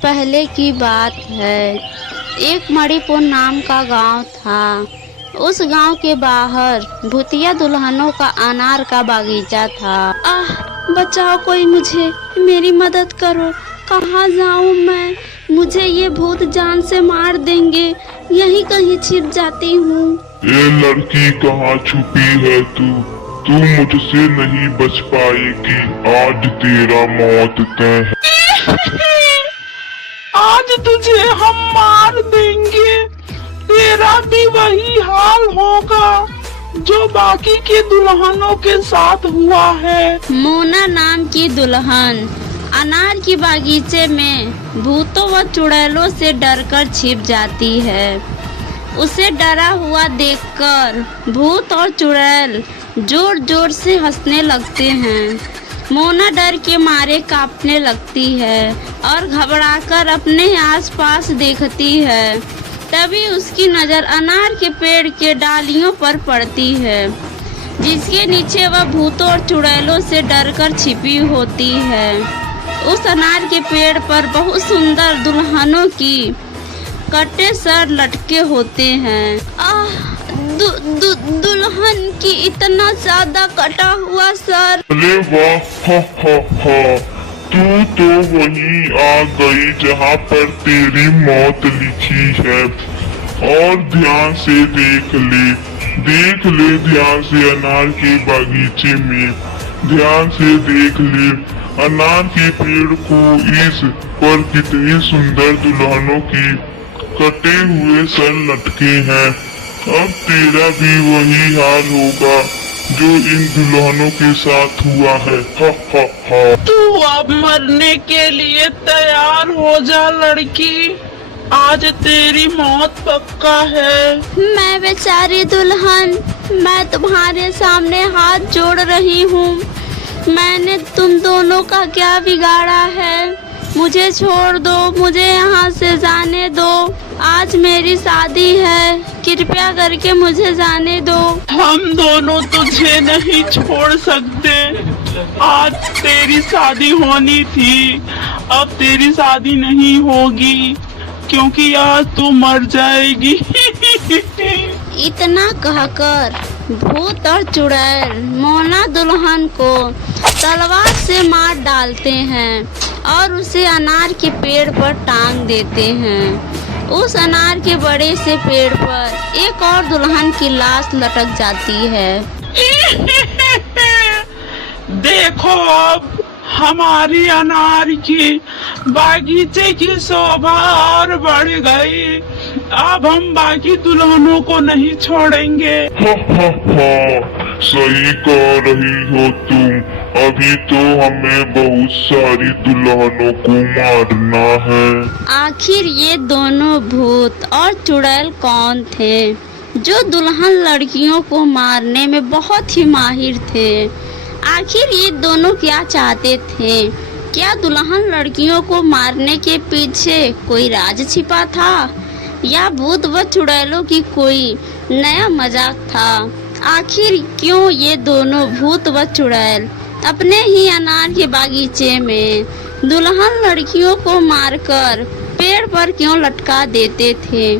पहले की बात है, एक मणिपुर नाम का गांव था। उस गांव के बाहर भूतिया दुल्हनों का अनार का बागीचा था। आह, बचाओ कोई मुझे, मेरी मदद करो। कहाँ जाऊँ मैं? मुझे ये भूत जान से मार देंगे। यहीं कहीं छिप जाती हूँ। ये लड़की कहाँ छुपी है तू मुझसे नहीं बच पाएगी। आज तेरा मौत तय है। आज तुझे हम मार देंगे। तेरा भी वही हाल होगा जो बाकी के दुल्हनों के साथ हुआ है। मोना नाम की दुल्हन अनार की बागीचे में भूतों व चुड़ैलों से डरकर छिप जाती है। उसे डरा हुआ देखकर भूत और चुड़ैल जोर जोर से हंसने लगते हैं। मोना डर के मारे कांपने लगती है और घबराकर अपने आसपास देखती है। तभी उसकी नज़र अनार के पेड़ के डालियों पर पड़ती है, जिसके नीचे वह भूतों और चुड़ैलों से डरकर छिपी होती है। उस अनार के पेड़ पर बहुत सुंदर दुल्हनों की कटे सर लटके होते हैं। दुल्हन की इतना ज्यादा कटा हुआ सर। अरे वाह, तू तो वहीं आ गई जहाँ पर तेरी मौत लिखी है। और ध्यान से देख ले ध्यान से अनार के बागीचे में। ध्यान से देख ले अनार के पेड़ को। इस पर कितनी सुंदर दुल्हनों की कटे हुए सर लटके हैं। अब तेरा भी वही हाल होगा जो इन दुल्हनों के साथ हुआ है। तू अब मरने के लिए तैयार हो जा लड़की। आज तेरी मौत पक्का है। मैं बेचारी दुल्हन, मैं तुम्हारे सामने हाथ जोड़ रही हूँ। मैंने तुम दोनों का क्या बिगाड़ा है? मुझे छोड़ दो, मुझे यहाँ से जाने दो। आज मेरी शादी है, कृपया करके मुझे जाने दो। हम दोनों तुझे नहीं छोड़ सकते। आज तेरी शादी होनी थी, अब तेरी शादी नहीं होगी क्योंकि आज तू मर जाएगी। इतना कहकर भूत और चुड़ैल मोना दुल्हन को तलवार से मार डालते हैं और उसे अनार के पेड़ पर टांग देते हैं। उस अनार के बड़े से पेड़ पर एक और दुल्हन की लाश लटक जाती है। देखो, अब हमारी अनार की बागीचे की शोभा और बढ़ गई। अब हम बाकी दुल्हनों को नहीं छोड़ेंगे। सही कह रही हो तुम। अभी तो हमें बहुत सारी दुल्हनों को मारना है। आखिर ये दोनों भूत और चुड़ैल कौन थे जो दुल्हन लड़कियों को मारने में बहुत ही माहिर थे? आखिर ये दोनों क्या चाहते थे? क्या दुल्हन लड़कियों को मारने के पीछे कोई राज छिपा था, या भूत व चुड़ैलों की कोई नया मजाक था? आखिर क्यों ये दोनों भूत व चुड़ैल अपने ही अनार के बागीचे में दुल्हन लड़कियों को मारकर पेड़ पर क्यों लटका देते थे?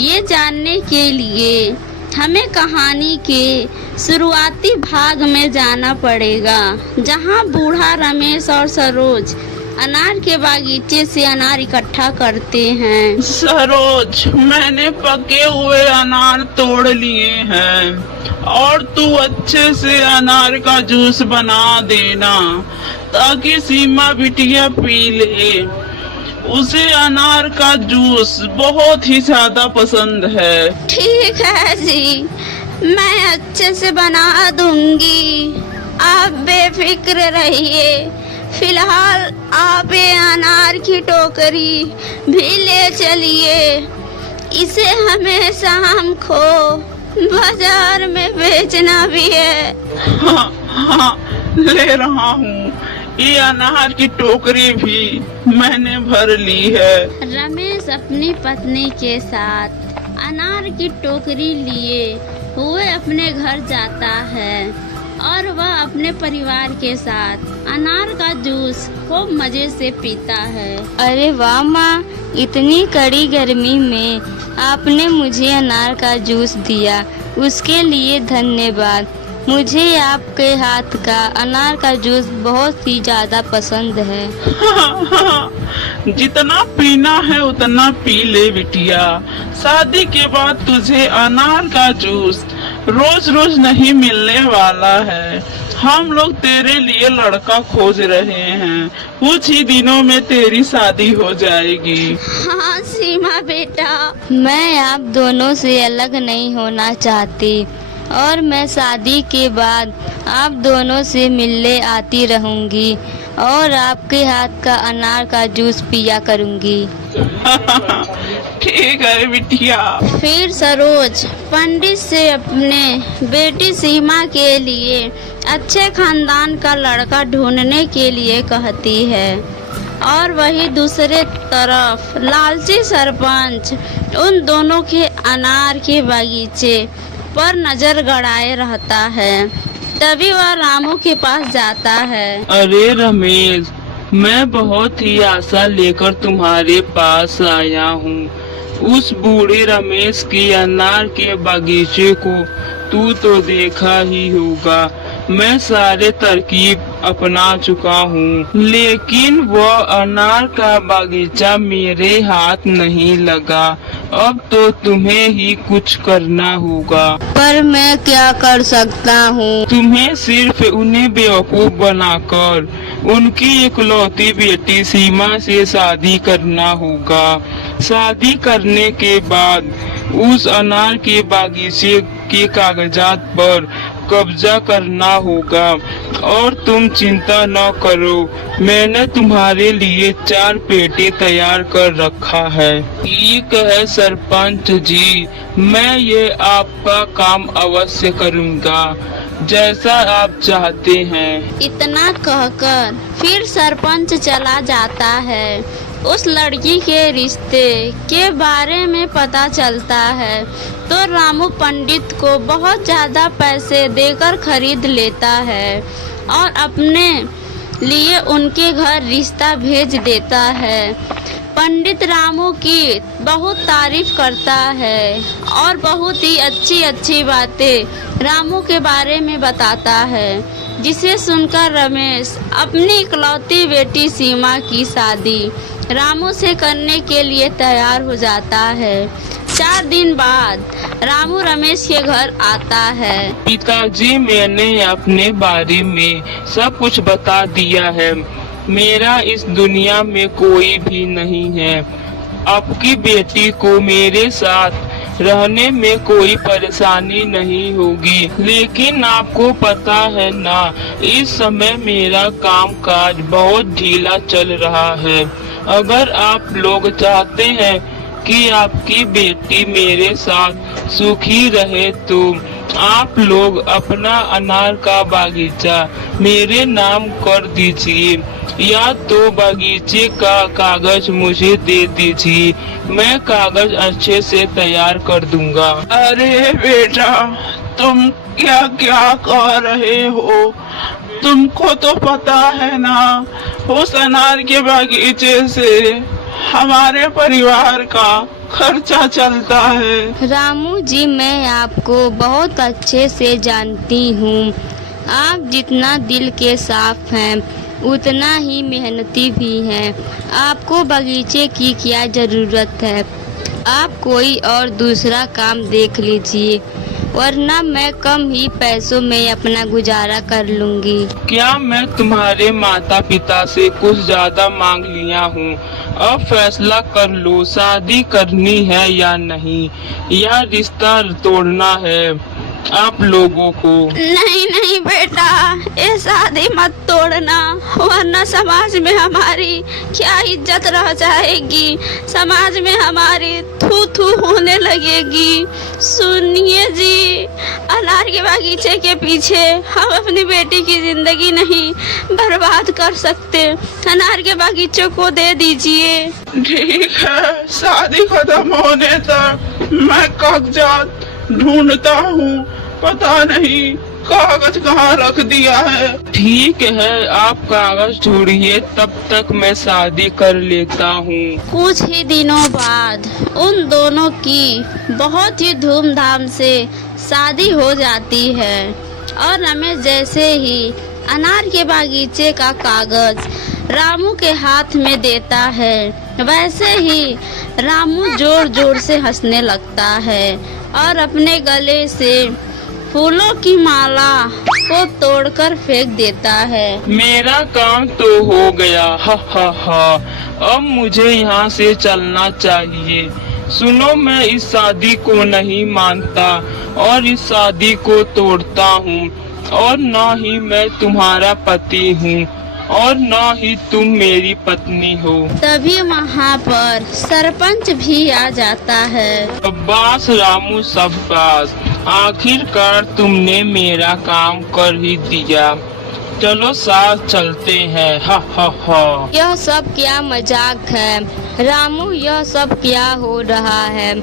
ये जानने के लिए हमें कहानी के शुरुआती भाग में जाना पड़ेगा, जहां बूढ़ा रमेश और सरोज अनार के बागीचे से अनार इकट्ठा करते हैं। सरोज, मैंने पके हुए अनार तोड़ लिए हैं और तू अच्छे से अनार का जूस बना देना ताकि सीमा बिटिया पी ले। उसे अनार का जूस बहुत ही ज्यादा पसंद है। ठीक है जी, मैं अच्छे से बना दूंगी, आप बेफिक्र रहिए। फिलहाल आप ये अनार की टोकरी भी ले चलिए। इसे हमें शाम को बाजार में बेचना भी है। हाँ, ले रहा हूँ। ये अनार की टोकरी भी मैंने भर ली है। रमेश अपनी पत्नी के साथ अनार की टोकरी लिए हुए अपने घर जाता है और वह अपने परिवार के साथ अनार का जूस खूब मजे से पीता है। अरे वाह माँ, इतनी कड़ी गर्मी में आपने मुझे अनार का जूस दिया, उसके लिए धन्यवाद। मुझे आपके हाथ का अनार का जूस बहुत ही ज्यादा पसंद है। जितना पीना है उतना पी ले बिटिया। शादी के बाद तुझे अनार का जूस रोज रोज नहीं मिलने वाला है। हम लोग तेरे लिए लड़का खोज रहे हैं, कुछ ही दिनों में तेरी शादी हो जाएगी। हाँ सीमा बेटा, मैं आप दोनों से अलग नहीं होना चाहती और मैं शादी के बाद आप दोनों से मिलने आती रहूंगी और आपके हाथ का अनार का जूस पिया करूंगी। ठीक है बिटिया। फिर सरोज पंडित से अपने बेटी सीमा के लिए अच्छे खानदान का लड़का ढूंढने के लिए कहती है और वही दूसरे तरफ लालची सरपंच उन दोनों के अनार के बगीचे पर नजर गड़ाए रहता है। तभी वह रामू के पास जाता है। अरे रमेश, मैं बहुत ही आशा लेकर तुम्हारे पास आया हूँ। उस बूढ़े रमेश के अनार के बगीचे को तू तो देखा ही होगा। मैं सारे तरकीब अपना चुका हूँ, लेकिन वह अनार का बगीचा मेरे हाथ नहीं लगा। अब तो तुम्हें ही कुछ करना होगा। पर मैं क्या कर सकता हूँ? तुम्हें सिर्फ उन्हें बेवकूफ बनाकर उनकी इकलौती बेटी सीमा से शादी करना होगा। शादी करने के बाद उस अनार के बागीचे के कागजात पर कब्जा करना होगा। और तुम चिंता न करो, मैंने तुम्हारे लिए 4 पेटी तैयार कर रखा है। ठीक है सरपंच जी, मैं ये आपका काम अवश्य करूँगा, जैसा आप चाहते हैं। इतना कहकर फिर सरपंच चला जाता है। उस लड़की के रिश्ते के बारे में पता चलता है तो रामू पंडित को बहुत ज्यादा पैसे देकर खरीद लेता है और अपने लिए उनके घर रिश्ता भेज देता है। पंडित रामू की बहुत तारीफ करता है और बहुत ही अच्छी अच्छी बातें रामू के बारे में बताता है, जिसे सुनकर रमेश अपनी इकलौती बेटी सीमा की शादी रामू से करने के लिए तैयार हो जाता है। 4 दिन बाद रामू रमेश के घर आता है। पिताजी, मैंने अपने बारे में सब कुछ बता दिया है। मेरा इस दुनिया में कोई भी नहीं है। आपकी बेटी को मेरे साथ रहने में कोई परेशानी नहीं होगी, लेकिन आपको पता है ना, इस समय मेरा कामकाज बहुत ढीला चल रहा है। अगर आप लोग चाहते हैं कि आपकी बेटी मेरे साथ सुखी रहे तो आप लोग अपना अनार का बागीचा मेरे नाम कर दीजिए, या तो बागीचे का कागज मुझे दे दीजिए, मैं कागज अच्छे से तैयार कर दूंगा। अरे बेटा, तुम क्या क्या कह रहे हो? तुमको तो पता है ना, उस अनार के बागीचे से हमारे परिवार का खर्चा चलता है। रामू जी, मैं आपको बहुत अच्छे से जानती हूँ। आप जितना दिल के साफ हैं उतना ही मेहनती भी हैं। आपको बगीचे की क्या ज़रूरत है? आप कोई और दूसरा काम देख लीजिए, वरना मैं कम ही पैसों में अपना गुजारा कर लूँगी। क्या मैं तुम्हारे माता पिता से कुछ ज्यादा मांग लिया हूँ? अब फैसला कर लो, शादी करनी है या नहीं, या रिश्ता तोड़ना है आप लोगों को। नहीं नहीं बेटा, ये शादी मत तोड़ना, वरना समाज में हमारी क्या इज्जत रह जाएगी। समाज में हमारी थू थू होने लगेगी। सुनिए जी, अनार के बागीचे के पीछे हम अपनी बेटी की जिंदगी नहीं बर्बाद कर सकते। अनार के बागीचे को दे दीजिए। ठीक है, शादी खत्म होने तक मैं कागजात ढूंढता हूँ। पता नहीं कागज कहाँ रख दिया है? ठीक है, आप कागज ढूंढिए, तब तक मैं शादी कर लेता हूँ। कुछ ही दिनों बाद उन दोनों की बहुत ही धूमधाम से शादी हो जाती है और रमेश जैसे ही अनार के बागीचे का कागज रामू के हाथ में देता है, वैसे ही रामू जोर जोर से हंसने लगता है और अपने गले से फूलों की माला को तोड़कर फेंक देता है। मेरा काम तो हो गया, हा हा हा। अब मुझे यहाँ से चलना चाहिए। सुनो, मैं इस शादी को नहीं मानता और इस शादी को तोड़ता हूँ, और ना ही मैं तुम्हारा पति हूँ और ना ही तुम मेरी पत्नी हो। तभी वहाँ पर सरपंच भी आ जाता है। शाबाश रामू, शाबाश, आखिरकार तुमने मेरा काम कर ही दिया। चलो साथ चलते हैं, हा हा हा। यह सब क्या मजाक है रामू, यह सब क्या हो रहा है?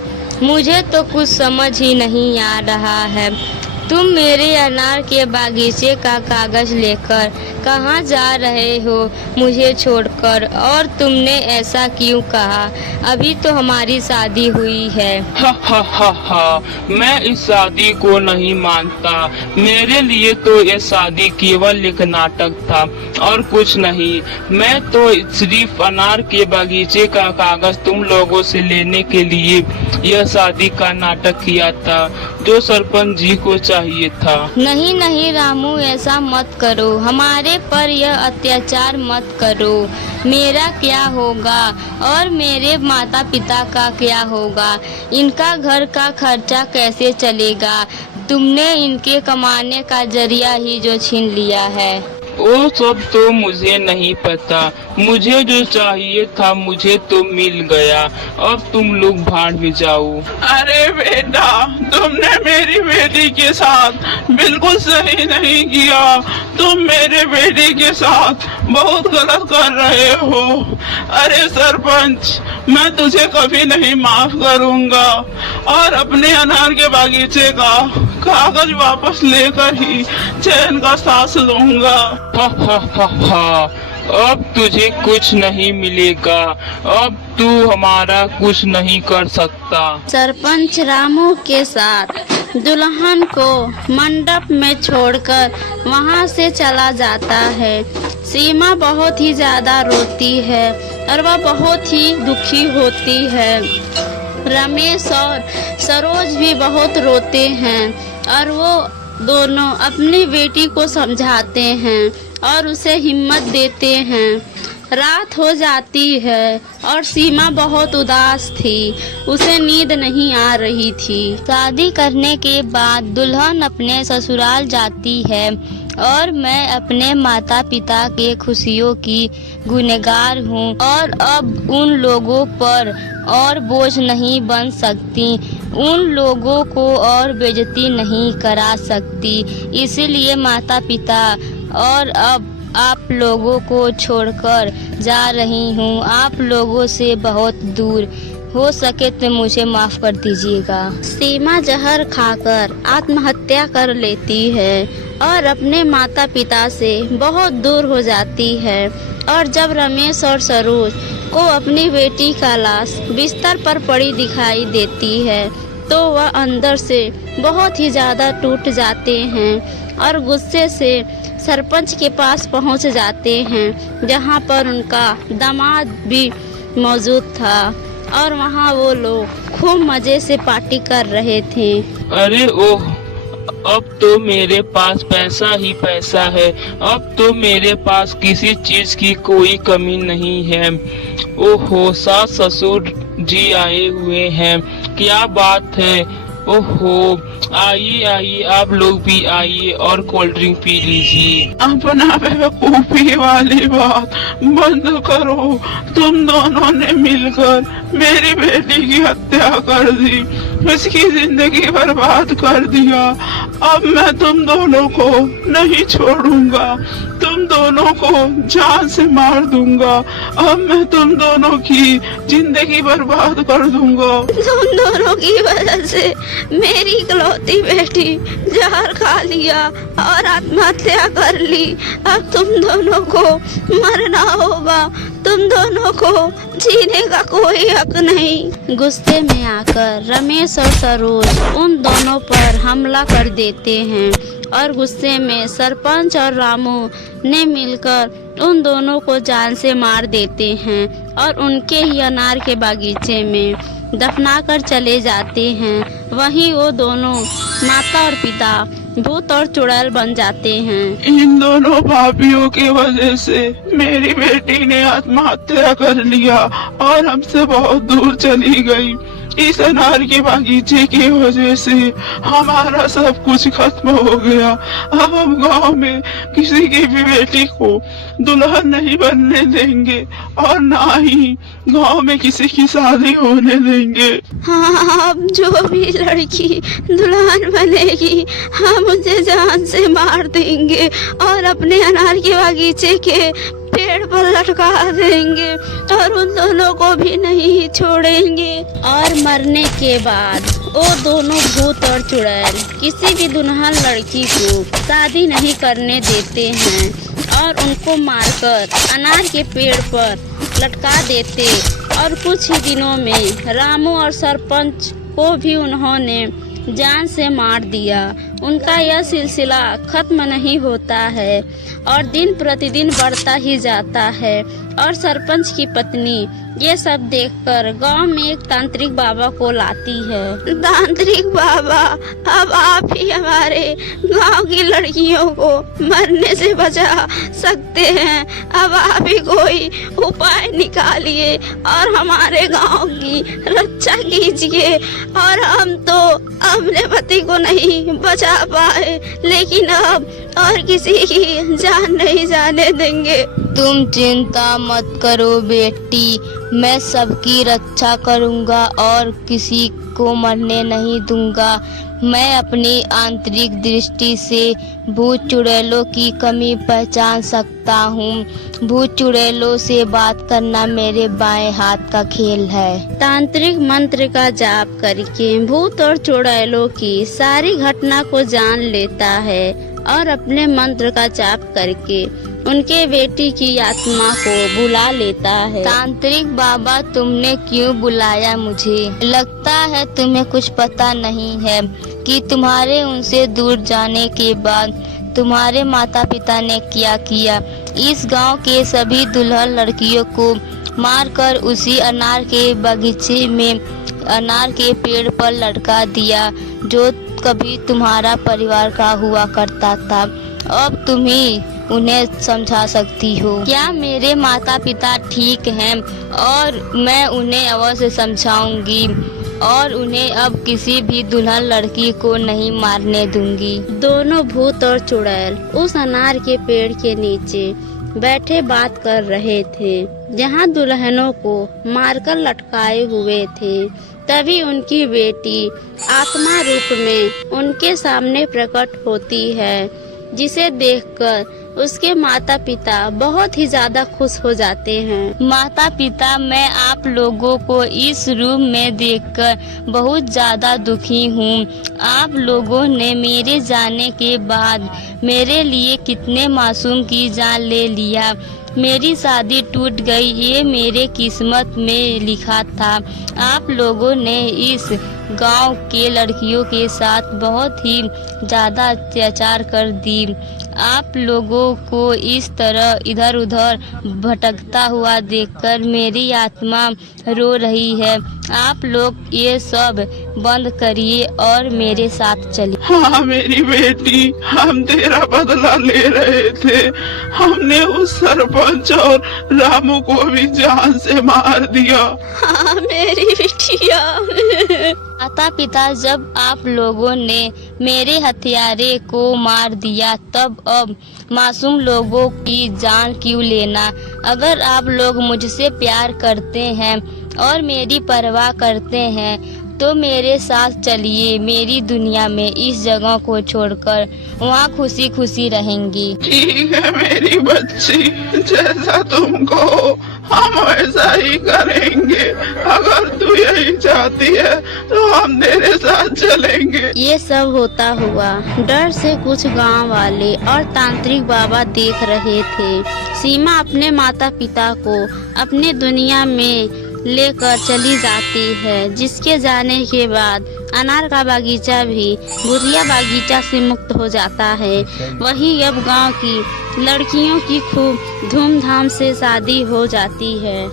मुझे तो कुछ समझ ही नहीं आ रहा है। तुम मेरे अनार के बागीचे का कागज लेकर कहाँ जा रहे हो मुझे छोड़कर, और तुमने ऐसा क्यों कहा? अभी तो हमारी शादी हुई है। हा हा हा हा, मैं इस शादी को नहीं मानता। मेरे लिए तो ये शादी केवल एक नाटक था और कुछ नहीं। मैं तो सिर्फ अनार के बागीचे का कागज तुम लोगों से लेने के लिए यह शादी का नाटक किया था, जो सरपंच जी को चाहिए था। नहीं नहीं रामू, ऐसा मत करो, हमारे पर यह अत्याचार मत करो। मेरा क्या होगा और मेरे माता पिता का क्या होगा? इनका घर का खर्चा कैसे चलेगा? तुमने इनके कमाने का जरिया ही जो छीन लिया है। वो सब तो मुझे नहीं पता। मुझे जो चाहिए था मुझे तो मिल गया। अब तुम लोग भाड़ में जाओ। अरे बेटा, तुमने मेरी बेटी के साथ बिल्कुल सही नहीं किया। तुम मेरे बेटी के साथ बहुत गलत कर रहे हो। अरे सरपंच, मैं तुझे कभी नहीं माफ करूंगा और अपने अनार के बागीचे का कागज वापस लेकर ही चैन का सांस लूंगा। हा हा हा हा, अब तुझे कुछ नहीं मिलेगा। अब तू हमारा कुछ नहीं कर सकता। सरपंच रामू के साथ दुल्हन को मंडप में छोड़कर वहां से चला जाता है। सीमा बहुत ही ज्यादा रोती है और वह बहुत ही दुखी होती है। रमेश और सरोज भी बहुत रोते हैं और वो दोनों अपनी बेटी को समझाते हैं और उसे हिम्मत देते हैं। रात हो जाती है और सीमा बहुत उदास थी, उसे नींद नहीं आ रही थी। शादी करने के बाद दुल्हन अपने ससुराल जाती है और मैं अपने माता पिता के खुशियों की गुनहगार हूँ और अब उन लोगों पर और बोझ नहीं बन सकती, उन लोगों को और बेइज्जती नहीं करा सकती। इसलिए माता पिता, और अब आप लोगों को छोड़कर जा रही हूँ, आप लोगों से बहुत दूर। हो सके तो मुझे माफ कर दीजिएगा। सीमा जहर खाकर आत्महत्या कर लेती है और अपने माता पिता से बहुत दूर हो जाती है। और जब रमेश और सरोज को अपनी बेटी का लाश बिस्तर पर पड़ी दिखाई देती है तो वह अंदर से बहुत ही ज़्यादा टूट जाते हैं और गुस्से से सरपंच के पास पहुंच जाते हैं, जहां पर उनका दामाद भी मौजूद था और वहां वो लोग खूब मजे से पार्टी कर रहे थे। अरे ओह, अब तो मेरे पास पैसा ही पैसा है। अब तो मेरे पास किसी चीज की कोई कमी नहीं है। ओहो, सास ससुर जी आए हुए हैं, क्या बात है। ओहो, आइए आइए, आप लोग भी आइए और कोल्ड ड्रिंक पी लीजिए। अपना बेवकूफी वाली बात बंद करो। तुम दोनों ने मिलकर मेरी बेटी की हत्या कर दी, उसकी जिंदगी बर्बाद कर दिया। अब मैं तुम दोनों को नहीं छोड़ूंगा। तुम तुम दोनों को जान से मार दूंगा। अब मैं तुम दोनों की जिंदगी बर्बाद कर दूंगा। तुम दोनों की वजह से मेरी इकलौती बेटी जहर खा लिया और आत्महत्या कर ली। अब तुम दोनों को मरना होगा, तुम दोनों को जीने का कोई हक नहीं। गुस्से में आकर रमेश और सरोज उन दोनों पर हमला कर देते हैं और गुस्से में सरपंच और रामू ने मिलकर उन दोनों को जान से मार देते हैं और उनके ही अनार के बागीचे में दफनाकर चले जाते हैं। वहीं वो दोनों माता और पिता भूत और चुड़ैल बन जाते हैं। इन दोनों पापियों की वजह से मेरी बेटी ने आत्महत्या कर लिया और हमसे बहुत दूर चली गई। इस अनार के बागीचे की वजह से हमारा सब कुछ खत्म हो गया। अब हम गांव में किसी की भी बेटी को दुल्हन नहीं बनने देंगे और ना ही गांव में किसी की शादी होने देंगे। हाँ, अब जो भी लड़की दुल्हन बनेगी हम उसे जान से मार देंगे और अपने अनार के बागीचे के पेड़ पर लटका देंगे और उन दोनों को भी नहीं छोड़ेंगे। और मरने के बाद वो दोनों भूत और चुड़ैल किसी भी दुल्हन लड़की को शादी नहीं करने देते हैं और उनको मारकर अनार के पेड़ पर लटका देते। और कुछ ही दिनों में रामू और सरपंच को भी उन्होंने जान से मार दिया। उनका यह सिलसिला खत्म नहीं होता है और दिन प्रतिदिन बढ़ता ही जाता है। और सरपंच की पत्नी ये सब देखकर गांव में एक तांत्रिक बाबा को लाती है। तांत्रिक बाबा, अब आप ही हमारे गांव की लड़कियों को मरने से बचा सकते हैं। अब आप ही कोई उपाय निकालिए और हमारे गांव की रक्षा कीजिए। और हम तो अपने पति को नहीं बचा पाए, लेकिन अब और किसी की जान नहीं जाने देंगे। तुम चिंता मत करो बेटी, मैं सबकी रक्षा करूंगा और किसी को मरने नहीं दूंगा। मैं अपनी आंतरिक दृष्टि से भूत चुड़ैलों की कमी पहचान सकता हूँ। भूत चुड़ैलों से बात करना मेरे बाएं हाथ का खेल है। तांत्रिक मंत्र का जाप करके भूत और चुड़ैलों की सारी घटना को जान लेता है और अपने मंत्र का जाप करके उनके बेटी की आत्मा को बुला लेता है। तांत्रिक बाबा, तुमने क्यों बुलाया मुझे? लगता है तुम्हें कुछ पता नहीं है कि तुम्हारे उनसे दूर जाने के बाद तुम्हारे माता पिता ने क्या किया। इस गांव के सभी दुल्हन लड़कियों को मारकर उसी अनार के बगीचे में अनार के पेड़ पर लटका दिया जो कभी तुम्हारा परिवार का हुआ करता था। अब तुम ही उन्हें समझा सकती हो। क्या मेरे माता पिता ठीक हैं? और मैं उन्हें अवश्य समझाऊंगी और उन्हें अब किसी भी दुल्हन लड़की को नहीं मारने दूंगी। दोनों भूत और चुड़ैल उस अनार के पेड़ के नीचे बैठे बात कर रहे थे जहाँ दुल्हनों को मारकर लटकाए हुए थे। तभी उनकी बेटी आत्मा रूप में उनके सामने प्रकट होती है, जिसे देखकर उसके माता पिता बहुत ही ज्यादा खुश हो जाते हैं। माता पिता, मैं आप लोगों को इस रूम में देखकर बहुत ज्यादा दुखी हूँ। आप लोगों ने मेरे जाने के बाद मेरे लिए कितने मासूम की जान ले लिया। मेरी शादी टूट गई, ये मेरे किस्मत में लिखा था। आप लोगों ने इस गांव के लड़कियों के साथ बहुत ही ज़्यादा अत्याचार कर दी। आप लोगों को इस तरह इधर उधर भटकता हुआ देखकर मेरी आत्मा रो रही है। आप लोग ये सब बंद करिए और मेरे साथ चलिए। हाँ मेरी बेटी, हम तेरा बदला ले रहे थे। हमने उस सरपंच और रामू को भी जान से मार दिया। हाँ मेरी बिटिया। माता पिता, जब आप लोगों ने मेरे हथियारे को मार दिया तब अब मासूम लोगों की जान क्यों लेना? अगर आप लोग मुझसे प्यार करते हैं और मेरी परवाह करते हैं तो मेरे साथ चलिए मेरी दुनिया में, इस जगह को छोड़कर वहाँ खुशी खुशी रहेंगी। ठीक है मेरी बच्ची, जैसा तुम कहो हम वैसा ही करेंगे। अगर तू यही चाहती है तो हम तेरे साथ चलेंगे। ये सब होता हुआ डर से कुछ गांव वाले और तांत्रिक बाबा देख रहे थे। सीमा अपने माता पिता को अपने दुनिया में लेकर चली जाती है, जिसके जाने के बाद अनार का बागीचा भी भुरिया बागीचा से मुक्त हो जाता है। वहीं अब गांव की लड़कियों की खूब धूमधाम से शादी हो जाती है।